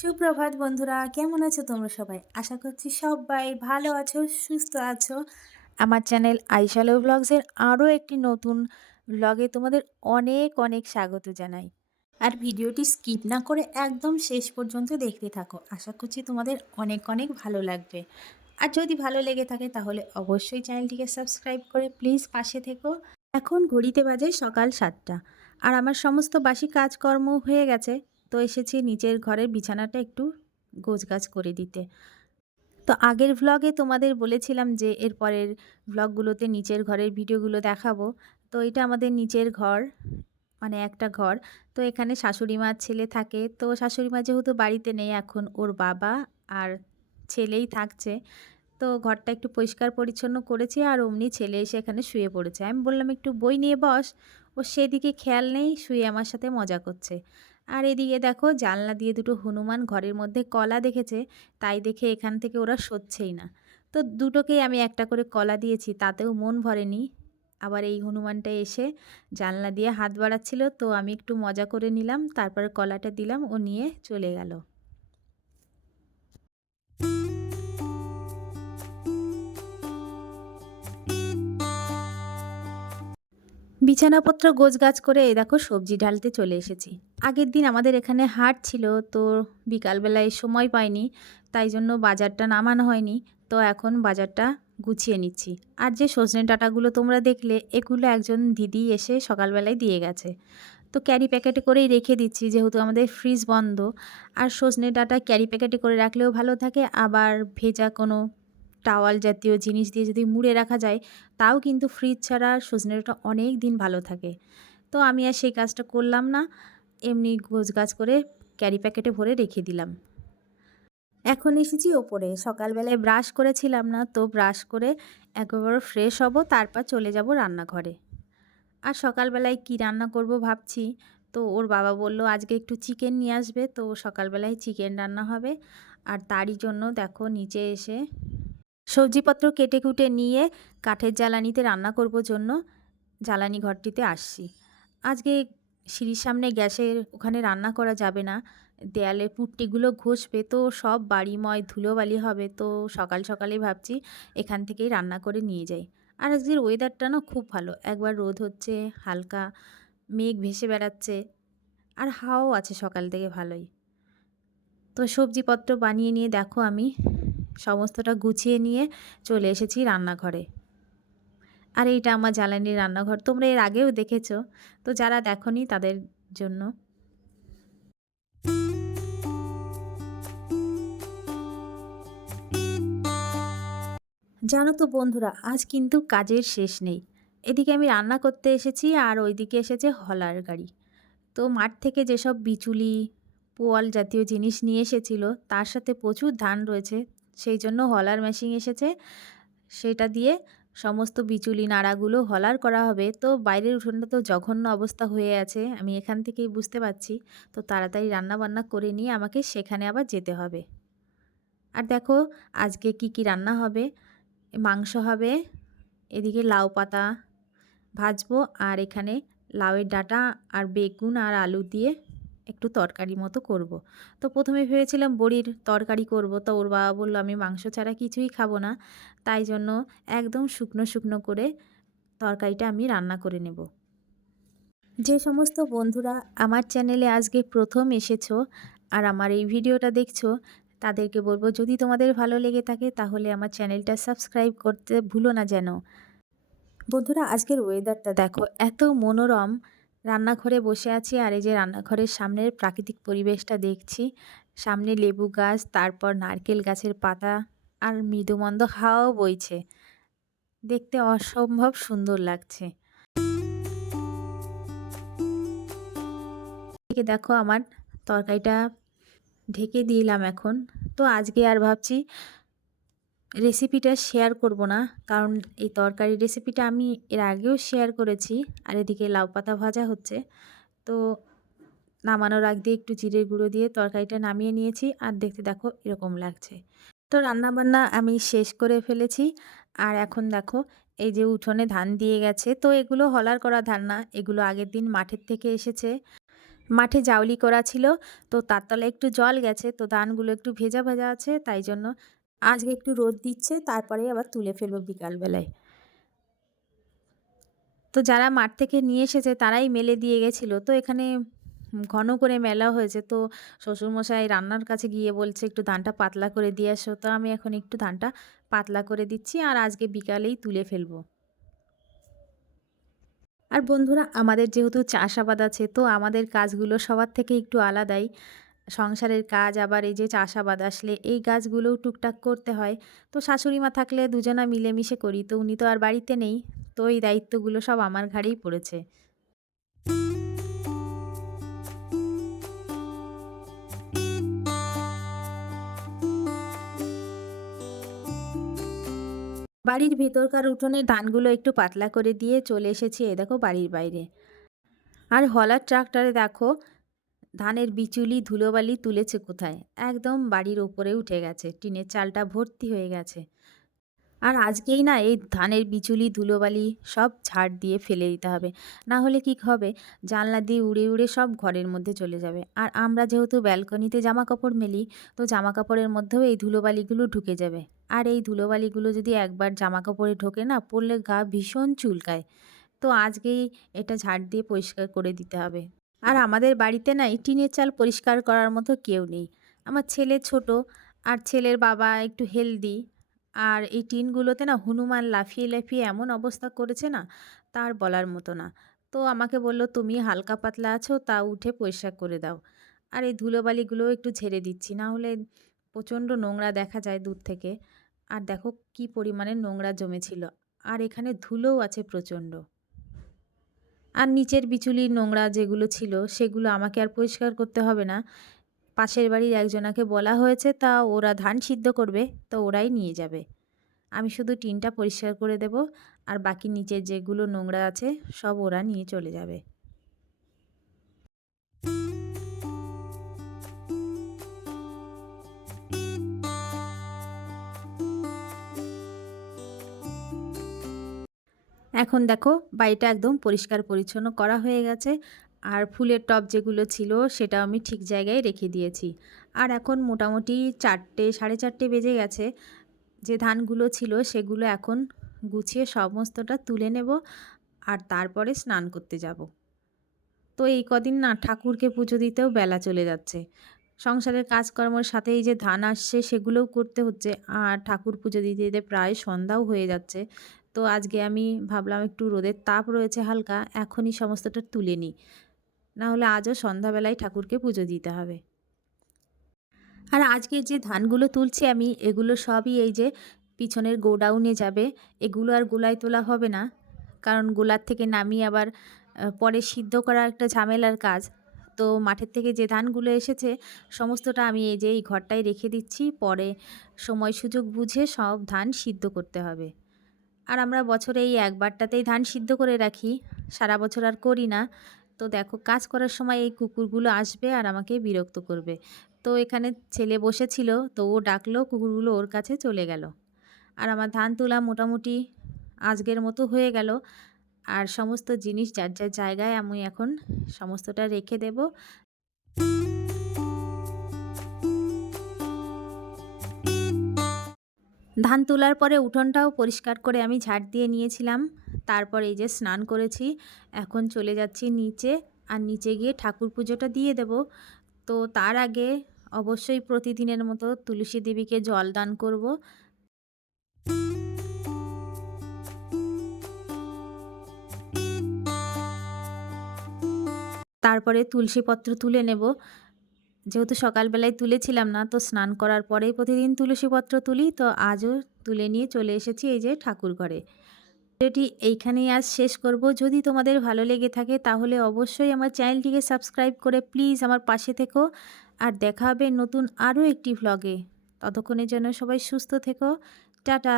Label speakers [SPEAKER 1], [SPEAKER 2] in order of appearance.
[SPEAKER 1] সুপ্রভাত বন্ধুরা, কেমন আছো তোমরা সবাই? আশা করছি সবাই ভালো আছো, সুস্থ আছো। আমার চ্যানেল আইশালো ব্লগসের আরও একটি নতুন ব্লগে তোমাদের অনেক অনেক স্বাগত জানাই। আর ভিডিওটি স্কিপ না করে একদম শেষ পর্যন্ত দেখতে থাকো। আশা করছি তোমাদের অনেক অনেক ভালো লাগবে। আর যদি ভালো লেগে থাকে তাহলে অবশ্যই চ্যানেলটিকে সাবস্ক্রাইব করে প্লিজ পাশে থেকো। এখন ঘড়িতে বাজে সকাল সাতটা। আর আমার সমস্ত বাসি কাজকর্ম হয়ে গেছে। তো এসেছি নিচের ঘরের বিছানাটা একটু গোছগাছ করে দিতে। তো আগের ভ্লগে তোমাদের বলেছিলাম যে এরপরের ভ্লগগুলোতে নিচের ঘরের ভিডিওগুলো দেখাবো। তো এটা আমাদের নিচের ঘর মানে একটা ঘর। তো এখানে শাশুড়ি মার ছেলে থাকে। তো শাশুড়ি মা যেহেতু বাড়িতে নেই, এখন ওর বাবা আর ছেলেই থাকছে। তো ঘরটা একটু পরিষ্কার পরিচ্ছন্ন করেছি আর অমনি ছেলে এসে এখানে শুয়ে পড়েছে। আমি বললাম, একটু বই নিয়ে বস। ও সেদিকে খেয়াল নেই, শুয়ে আমার সাথে মজা করছে। আর এদিকে দেখো জানলা দিয়ে দুটো হনুমান ঘরের মধ্যে কলা দেখেছে, তাই দেখে এখান থেকে ওরা সরছেই না। তো দুটোকেই আমি একটা করে কলা দিয়েছি, তাতেও মন ভরেনি। আবার এই হনুমানটা এসে জানলা দিয়ে হাত বাড়াচ্ছিল, তো আমি একটু মজা করে নিলাম, তারপরে কলাটা দিলাম, ও নিয়ে চলে গেল। বিছানাপত্র গোছগাছ করে এই দেখো সবজি ঢালতে চলে এসেছি। আগের দিন আমাদের এখানে হাট ছিল, তো বিকালবেলায় সময় পাইনি, তাই জন্য বাজারটা নামানো হয়নি। তো এখন বাজারটা গুছিয়ে নিচ্ছি। আর যে সজনে ডাটাগুলো তোমরা দেখলে, এগুলো একজন দিদি এসে সকালবেলায় দিয়ে গেছে। তো ক্যারি প্যাকেটে করেই রেখে দিচ্ছি, যেহেতু আমাদের ফ্রিজ বন্ধ। আর সজনে ডাটা ক্যারি প্যাকেটে করে রাখলেও ভালো থাকে। আবার ভেজা কোনো টাওয়াল জাতীয় জিনিস দিয়ে যদি মুড়ে রাখা যায়, তাও কিন্তু ফ্রিজ ছাড়া সজনে ডাটা অনেক দিন ভালো থাকে। তো আমি আর সেই কাজটা করলাম না। এমনি গোছগাছ করে ক্যারি প্যাকেটে ভরে রেখে দিলাম। এখন এসেছি ওপরে। সকালবেলায় ব্রাশ করেছিলাম না, তো ব্রাশ করে একবার ফ্রেশ হব, তারপর চলে যাব রান্নাঘরে। আর সকালবেলায় কি রান্না করব ভাবছি, তো ওর বাবা বলল আজকে একটু চিকেন নিয়ে আসবে, তো সকালবেলায় চিকেন রান্না হবে। আর তারই জন্য দেখো নিচে এসে সবজিপত্র কেটে কুটে নিয়ে কাঠের জ্বালানিতে রান্না করব জন্য। জ্বালানি ঘরটিতে আসছি। আজকে সিঁড়ির সামনে গ্যাসের ওখানে রান্না করা যাবে না। দেয়ালে পুট্টিগুলো ঘষবে তো সব বাড়িময় ধুলোবালি হবে তো সকাল সকালে ভাবছি এখান থেকেই রান্না করে নিয়ে যাই। আর আজকের ওয়েদারটা না খুব ভালো। একবার রোদ হচ্ছে, হালকা মেঘ ভেসে বেড়াচ্ছে, আর হাওয়াও আছে সকাল থেকে ভালোই। তো সবজিপত্র বানিয়ে নিয়ে দেখো আমি। সমস্তটা গুছিয়ে নিয়ে চলে এসেছি রান্নাঘরে। আর এইটা আমার জ্বালানির রান্নাঘর, তোমরা এর আগেও দেখেছ। তো যারা দেখনি তাদের জন্য। জানো তো বন্ধুরা, আজ কিন্তু কাজের শেষ নেই। এদিকে আমি রান্না করতে এসেছি আর ওইদিকে এসেছে হলার গাড়ি। তো মাঠ থেকে যেসব বিচুলি, পোয়াল জাতীয় জিনিস নিয়ে এসেছিল, তার সাথে প্রচুর ধান রয়েছে, সেই জন্য হলার মেশিন এসেছে। সেটা দিয়ে সমস্ত বিচুলি নাড়াগুলো হলার করা হবে। তো বাইরের উঠোনটা তো জঘন্য অবস্থা হয়ে আছে, আমি এখান থেকেই বুঝতে পারছি। তো তাড়াতাড়ি রান্না বান্না করে নিয়ে আমাকে সেখানে আবার যেতে হবে। আর দেখো, আজকে কি কি রান্না হবে? মাংস হবে, এদিকে লাউ পাতা ভাজবো, আর এখানে লাউয়ের ডাঁটা আর বেগুন আর আলু দিয়ে একটু তরকারি মতো করব। তো প্রথমে ভেবেছিলাম বড়ির তরকারি করব। তো ওর বাবা বলল, আমি মাংস ছাড়া কিছুই খাব না। তাই জন্য একদম শুকনো শুকনো করে তরকারিটা আমি রান্না করে নেব। যে সমস্ত বন্ধুরা আমার চ্যানেলে আজকে প্রথম এসেছ আর আমার এই ভিডিওটা দেখছ, তাদেরকে বলব, যদি তোমাদের ভালো লেগে থাকে, তাহলে আমার চ্যানেলটা সাবস্ক্রাইব করতে ভুলো না যেন। বন্ধুরা, আজকের ওয়েদারটা দেখো, এত মনোরম। রান্নাঘরে বসে আছি আর এই যে রান্নাঘরের সামনের প্রাকৃতিক পরিবেশটা দেখছি। সামনে লেবু গাছ, তারপর নারকেল গাছের পাতা আর মৃদুমন্দ হাওয়াও বইছে। দেখতে অসম্ভব সুন্দর লাগছে। দেখো আমার তরকারিটা ঢেকে দিলাম এখন। তো আজকে আর ভাবছি রেসিপিটা শেয়ার করব না। কারণ এই তরকারি রেসিপিটা আমি এর আগেও শেয়ার করেছি, আর এদিকে লাউ পাতা ভাজা হচ্ছে। তো নামানোর আগ দিয়ে একটু জিরের গুঁড়ো দিয়ে তরকারিটা নামিয়ে নিয়েছি, আর দেখতে দেখো এরকম লাগছে। তো রান্নাবান্না আমি শেষ করে ফেলেছি, আর এখন দেখো এই যে উঠোনে ধান দিয়ে গেছে। তো এগুলো হলার করা ধান না, এগুলো আগের দিন মাঠের থেকে এসেছে। মাঠে জাউলি করা ছিল, তো তার তলায় একটু জল গেছে, তো ধানগুলো একটু ভেজা ভেজা আছে, তাই জন্য আজকে একটু রোদ দিচ্ছে তারপরে আবার তুলে ফেলব বিকালবেলায়। তো যারা মাঠ থেকে নিয়ে এসেছে, তারাই মেলে দিয়ে গেছিল। তো এখানে ঘন করে মেলা হয়েছে। তো শ্বশুরমশাই রান্নার কাছে গিয়ে বলছে, একটু ধানটা পাতলা করে দিয়ে আসো। তো আমি এখন একটু ধানটা পাতলা করে দিচ্ছি আর আজকে বিকালেই তুলে ফেলব। আর বন্ধুরা, আমাদের যেহেতু চাষাবাদ আছে, তো আমাদের কাজগুলো সবার থেকে একটু আলাদাই। সংসারের কাজ, আবার এই যে চাষাবাদ আসলে এই গাছগুলোও টুকটাক করতে হয়। তো শাশুড়ি মা থাকলে দুজনা মিলেমিশে করি, তো উনি তো আর বাড়িতে নেই, তো এই দায়িত্বগুলো সব আমার ঘাড়েই পড়েছে। বাড়ির ভেতরকার উঠোনে ধানগুলো একটু পাতলা করে দিয়ে চলে এসেছি, এ দেখো বাড়ির বাইরে। আর হলার ট্রাক্টরে দেখো ধানের বিচুলি ধুলোবালি তুলেছে কোথায়? একদম বাড়ির ওপরে উঠে গেছে, টিনের চালটা ভর্তি হয়ে গেছে। আর আজকেই না এই ধানের বিচুলি ধুলোবালি সব ঝাড় দিয়ে ফেলে দিতে হবে। না হলে কি হবে? জানলা দিয়ে উড়ে উড়ে সব ঘরের মধ্যে চলে যাবে। আর আমরা যেহেতু ব্যালকনিতে জামা কাপড় মেলি, তো জামা কাপড়ের মধ্যেও এই ধুলোবালিগুলো ঢুকে যাবে। আর এই ধুলোবালিগুলো যদি একবার জামা কাপড়ে ঢোকে না পরলে গা ভীষণ চুলকায়। তো আজকেই এটা ঝাড় দিয়ে পরিষ্কার করে দিতে হবে। আর আমাদের বাড়িতে না এই টিনের চাল পরিষ্কার করার মতো কেউ নেই। আমার ছেলে ছোট আর ছেলের বাবা একটু হেলদি আর এই টিনগুলোতে না হনুমান লাফিয়ে লাফিয়ে এমন অবস্থা করেছে না, তার বলার মতো না। তো আমাকে বলল, তুমি হালকা পাতলা আছো, তা উঠে পরিষ্কার করে দাও। আর এই ধুলোবালিগুলো একটু ঝেড়ে দিচ্ছি, না হলে প্রচণ্ড নোংরা দেখা যায় দূর থেকে। আর দেখো কি পরিমাণে নোংরা জমেছিল। আর এখানে ধুলোও আছে প্রচণ্ড। আর নিচের বিচুলি নোংরা যেগুলো ছিল, সেগুলো আমাকে আর পরিষ্কার করতে হবে না। পাশের বাড়ির একজনাকে বলা হয়েছে, তা ওরা ধান সিদ্ধ করবে, তো ওরাই নিয়ে যাবে। আমি শুধু টিনটা পরিষ্কার করে দেব, আর বাকি নিচের যেগুলো নোংরা আছে, সব ওরা নিয়ে চলে যাবে। এখন দেখো বাড়িটা একদম পরিষ্কার পরিচ্ছন্ন করা হয়ে গেছে। আর ফুলের টব যেগুলো ছিল সেটা আমি ঠিক জায়গায় রেখে দিয়েছি। আর এখন মোটামুটি চারটে, সাড়ে চারটে বেজে গেছে। যে ধানগুলো ছিল সেগুলো এখন গুছিয়ে সমস্তটা তুলে নেব আর তারপরে স্নান করতে যাব। তো এই কদিন না ঠাকুরকে পুজো দিতেও বেলা চলে যাচ্ছে। সংসারের কাজকর্মের সাথে এই যে ধান আসছে সেগুলোও করতে হচ্ছে। আর ঠাকুর পুজো দিতে দিতে প্রায় সন্ধ্যাও হয়ে যাচ্ছে। তো আজকে আমি ভাবলাম একটু রোদের তাপ রয়েছে হালকা, এখনই সমস্তটা তুলে নিই। না হলে আজও সন্ধ্যাবেলায় ঠাকুরকে পুজো দিতে হবে। আর আজকে যে ধানগুলো তুলছি আমি, এগুলো সবই এই যে পিছনের গোডাউনে যাবে, এগুলো আর গোলায় তোলা হবে না। কারণ গোলার থেকে নামিয়ে আবার পরে সিদ্ধ করা একটা ঝামেলার কাজ। তো মাঠের থেকে যে ধানগুলো এসেছে, সমস্তটা আমি এই যে এই ঘরটায় রেখে দিচ্ছি। পরে সময় সুযোগ বুঝে সব ধান সিদ্ধ করতে হবে। আর আমরা বছরে এই একবারটাতেই ধান সিদ্ধ করে রাখি। সারা বছর আর করি না। তো দেখো, কাজ করার সময় এই কুকুরগুলো আসবে আর আমাকে বিরক্ত করবে। তো এখানে ছেলে বসেছিল, তো ও ডাকলো, কুকুরগুলো ওর কাছে চলে গেল। আর আমার ধান তোলা মোটামুটি আজকের মতো হয়ে গেল। আর সমস্ত জিনিস যার যার জায়গায় আমি এখন সমস্তটা রেখে দেব। ধান তোলার পরে উঠোনটাও পরিষ্কার করে আমি ঝাড় দিয়ে নিয়েছিলাম। তারপর এই যে স্নান করেছি, এখন চলে যাচ্ছি নিচে আর নিচে গিয়ে ঠাকুর পুজোটা দিয়ে দেব। তো তার আগে অবশ্যই প্রতিদিনের মতো তুলসী দেবীকে জল দান করব। তারপরে তুলসী পত্র তুলে নেব। যেহেতু সকালবেলায় তুলেছিলাম না, তো স্নান করার পরেই প্রতিদিন তুলসীপত্র তুলি, তো আজও তুলে নিয়ে চলে এসেছি এই যে ঠাকুর ঘরে। ভিডিওটি এইখানেই আজ শেষ করব। যদি তোমাদের ভালো লেগে থাকে, তাহলে অবশ্যই আমার চ্যানেলটিকে সাবস্ক্রাইব করে প্লিজ আমার পাশে থেকো। আর দেখা হবে নতুন আরও একটি ভ্লগে ততক্ষণের জন্য সবাই সুস্থ থেকো। টাটা!